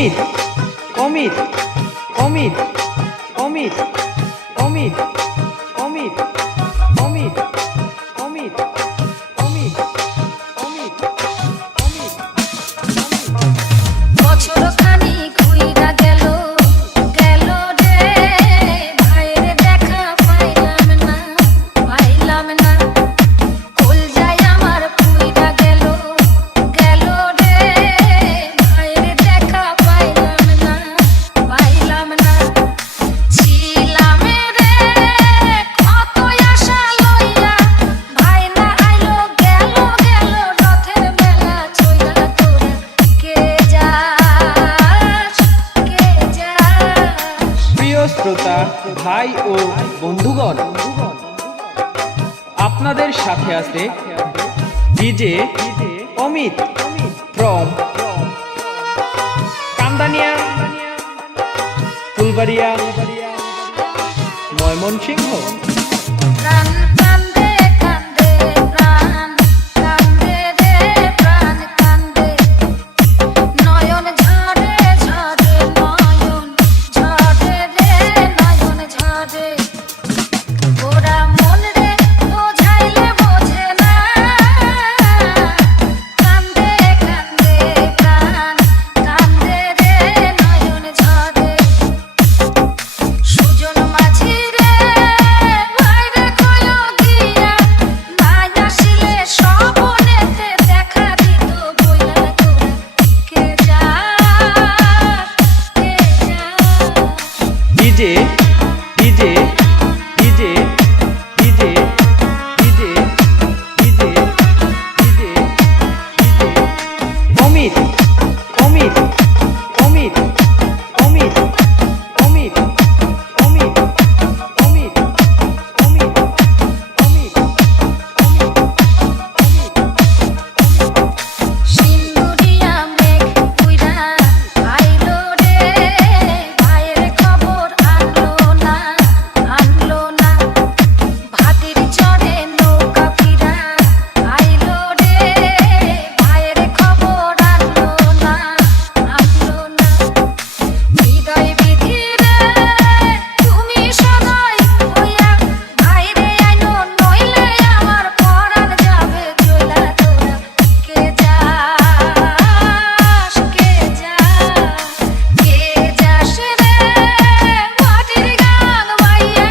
অমিত অমিত অমিত অমিত অমিত অমিত অমিত অমিত অমিত অমিত অমিত বছর খানিক হইরা গেল গেল রে ভাইয়ের দেখা পাইলাম না কল যায় আমার পুইরা গেল গেল রে ভাইয়ের দেখা পাইলাম না ছিলাম রে কত আশা লইয়া ভাই না আইলো গেল রথের বেলা চইলা তোরা কে যাস প্রিয় শ্রোতা ভাই ও বন্ধুগণ, আপনাদের সাথে আছে ডিজে অমিত ফ্রম কান্দানিয়া, ফুলবাড়িয়া, ময়মনসিংহ। প্রাণ কান্দে কান্দে প্রাণ কান্দে রে প্রাণ কান্দে নয়ন ঝরে ঝরে নয়ন ঝরে রে নয়ন ঝরে ওরা মন রে বোঝাইলে বোঝে না কান্দে কান্দে প্রাণ কান্দে রে নয়ন ঝরে সুজন মাঝি রে ভাইরে কইলো গিয়া নাই আসিলে স্বপনেতে দেখা দিত বইলা তোরা কে যাস DJ DJ DJ DJ DJ DJ DJ Amit Amit Amit Amit Amit Amit Amit Amit Amit Sinduria মেঘ উইরা আইলো রে ভাইয়ের খবর আনলো না ভাতির চড়ে নৌকা ফিরা আইলো রে ভাইয়ের খবর আনলো না হৃদয় বিধি রে তুমি সদয় হইয়া ভাইরে আইনো নইলে আমার পরাণ যাবে চইলা তোরা কে যাস রে মাটির গান বাইয়া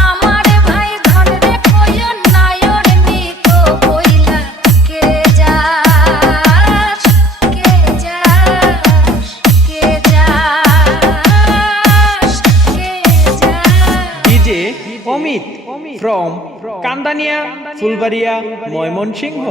আমার ভাই ধন রে কইয়া নায়র নিত বইলা কে যাস ডিজে অমিত ফ্রম কান্দানিয়া, ফুলবাড়িয়া, ময়মনসিংহ।